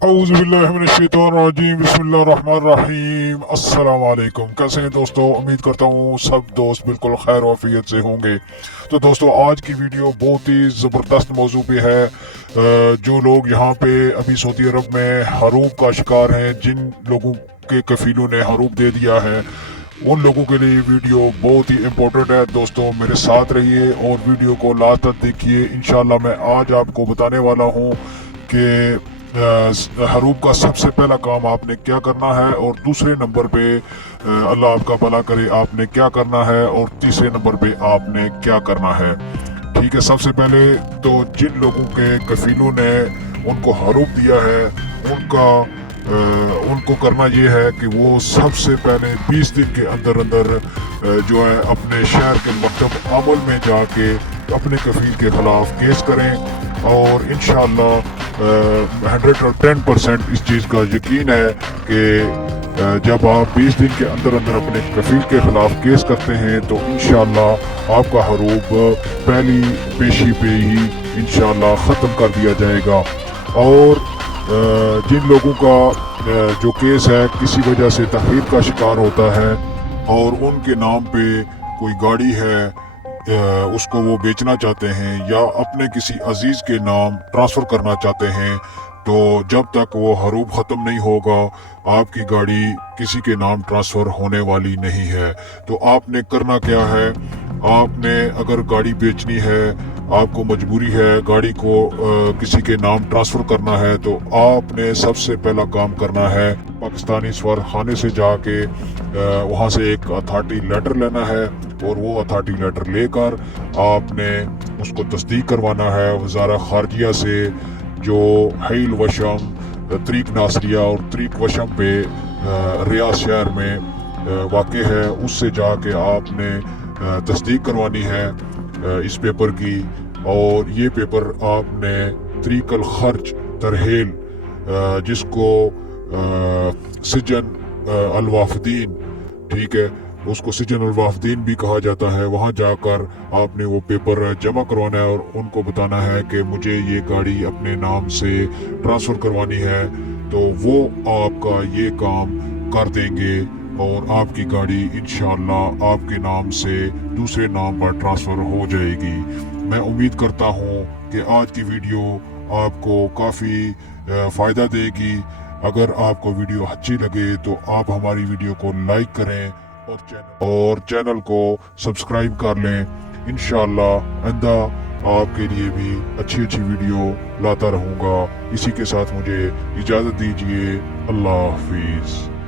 औज़ुबिल्लाहिमिनश्शैतानिर्रजीम बिस्मिल्लाहिर्रहमानिर्रहीम अस्सलाम वालेकुम। कैसे हैं दोस्तों? उम्मीद करता हूँ सब दोस्त बिल्कुल खैर वाफियत से होंगे। तो दोस्तों आज की वीडियो बहुत ही ज़बरदस्त मौजू पे है। जो लोग यहाँ पे अभी सऊदी अरब में हरूब का शिकार हैं, जिन लोगों के कफीलों ने हरूब दे दिया है, उन लोगों के लिए वीडियो बहुत ही इम्पोर्टेंट है। दोस्तों मेरे साथ रहिए और वीडियो को लास्ट तक देखिए। इंशाल्लाह मैं आज आपको बताने वाला हूँ कि हरूब का सबसे पहला काम आपने क्या करना है, और दूसरे नंबर पे अल्लाह आपका भला करे आपने क्या करना है, और तीसरे नंबर पे आपने क्या करना है। ठीक है, सबसे पहले तो जिन लोगों के कफीलों ने उनको हरूब दिया है उनको करना ये है कि वो सबसे पहले 20 दिन के अंदर अंदर जो है अपने शहर के मकतब अमल में जाके अपने कफील के खिलाफ केस करें। और इंशाअल्लाह 110% इस चीज़ का यकीन है कि जब आप 20 दिन के अंदर अंदर अपने कफील के खिलाफ केस करते हैं तो इंशाअल्लाह आपका हरूब पहली पेशी पे ही इंशाअल्लाह ख़त्म कर दिया जाएगा। और जिन लोगों का जो केस है किसी वजह से तखरीर का शिकार होता है और उनके नाम पे कोई गाड़ी है, उसको वो बेचना चाहते हैं या अपने किसी अजीज के नाम ट्रांसफ़र करना चाहते हैं, तो जब तक वो हरूब ख़त्म नहीं होगा आपकी गाड़ी किसी के नाम ट्रांसफ़र होने वाली नहीं है। तो आपने करना क्या है, आपने अगर गाड़ी बेचनी है, आपको मजबूरी है गाड़ी को किसी के नाम ट्रांसफ़र करना है, तो आपने सबसे पहला काम करना है पाकिस्तानी सफारत खाने से जाके वहाँ से एक अथॉरिटी लेटर लेना है, और वो अथॉरिटी लेटर लेकर आपने उसको तस्दीक करवाना है वज़ारत ख़ारजिया से, जो हईल वशम, तरीक नासरिया और तरीक वशम पे रियाद शहर में वाक़ है, उससे जाके आपने तस्दीक करवानी है इस पेपर की। और ये पेपर आपने तरीक़ल खर्च तरहेल, जिसको सिजन अलवाफदीन, ठीक है, उसको सिजन अलवाफदीन भी कहा जाता है, वहाँ जाकर आपने वो पेपर जमा करवाना है और उनको बताना है कि मुझे ये गाड़ी अपने नाम से ट्रांसफ़र करवानी है। तो वो आपका ये काम कर देंगे और आपकी गाड़ी इंशाअल्लाह आपके नाम से दूसरे नाम पर ट्रांसफ़र हो जाएगी। मैं उम्मीद करता हूँ कि आज की वीडियो आपको काफ़ी फ़ायदा देगी। अगर आपको वीडियो अच्छी लगे तो आप हमारी वीडियो को लाइक करें और चैनल को सब्सक्राइब कर लें। इंशाअल्लाह आइंदा आपके लिए भी अच्छी अच्छी वीडियो लाता रहूँगा। इसी के साथ मुझे इजाज़त दीजिए। अल्लाह हाफिज़।